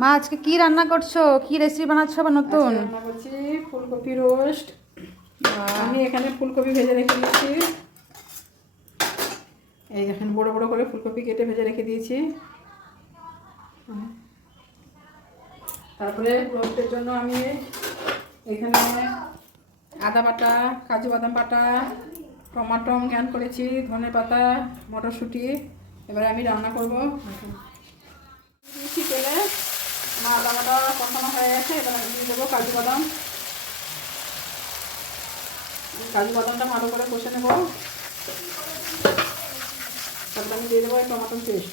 মা আজকে কি রান্না করছো? কি রেসিপি বানাচ্ছো আবার নতুন? রান্না করছি ফুলকপি রোস্ট। আমি এখানে ফুলকপি ভেজে রেখে দিয়েছি। এই দেখেন বড় বড় করে ফুলকপি কেটে ভেজে রেখে দিয়েছি। তারপরে রোস্টের জন্য আমি এখানে আদা বাটা, কাজু বাদাম বাটা, টমাটো গ্যান করেছি, ধনে পাতা, মটরশুঁটি। এবারে আমি রান্না করবো। দিয়েছি তেলে, আমার আদা বাটা কষানো হয়ে গেছে। এবার আমি দিয়ে দেবো কাজু বাদাম। কাজু বাদামটা ভালো করে কষে নেব। তারপরে আমি দিয়ে দেবো টমেটো পেস্ট।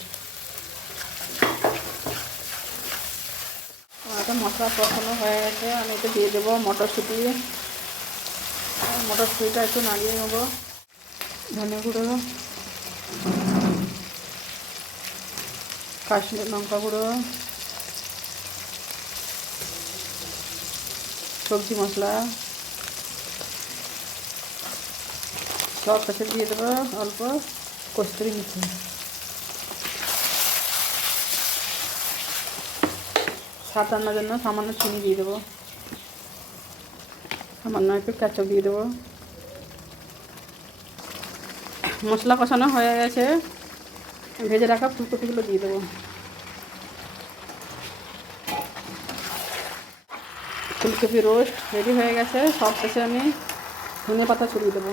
আমার মশলা কষানো হয়ে গেছে, আমি এটা দিয়ে দেবো মটরশুঁটি। মটরশুঁটিটা একটু নাড়িয়ে নেবো। ধনে গুঁড়ো, কাশ্মীর লঙ্কা গুঁড়ো, সবজি মশলা সব শেষে দিয়ে দেবো অল্প কস্তুরি মেথি। স্বাদ রান্নার জন্য সামান্য চিনি দিয়ে দেবো, সামান্য একটু কেচাপ দিয়ে দেবো। মশলা কষানো হয়ে গেছে, ভেজে রাখা ফুলকপিগুলো দিয়ে দেবো। ফুলকপি রোস্ট রেডি হয়ে গেছে। সব শেষে আমি ধনে পাতা ছড়িয়ে দেবো।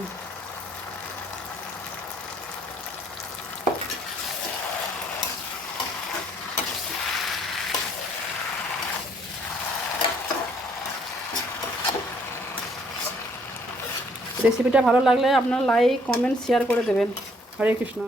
রেসিপিটা ভালো লাগলে আপনারা লাইক, কমেন্ট, শেয়ার করে দেবেন। হরে কৃষ্ণ।